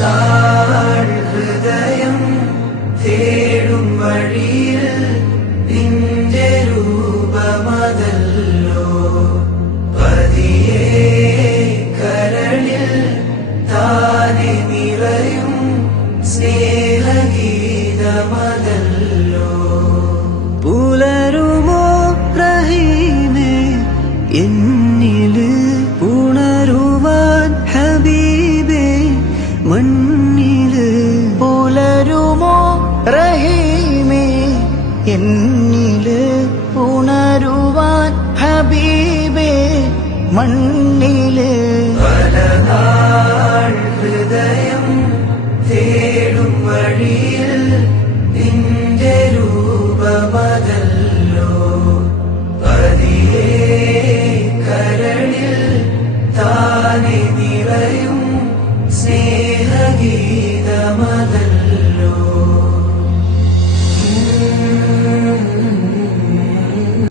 നാൾ ഹൃദയം തേടും വഴിയിൽ നിന്റെ രൂപമതല്ലോ പതിയെ കരളിൽ താനെ നിറയും സ്നേഹഗീതമതല്ലോ പുലരുമോ റഹീമേ എന്നില് ഉണരുവാൻ ഹബീബേ മണ്ണില് പുലരുമോ റഹീമേ എന്നില് ഉണരുവാൻ ഹബീബേ മണ്ണില് പലനാൾ ഹൃദയം തേടും വഴിയിൽ നിന്റെ രൂപമതല്ലോ പതിയെ കരളിൽ താനെ നിറയും സ്നേഹഗീതമ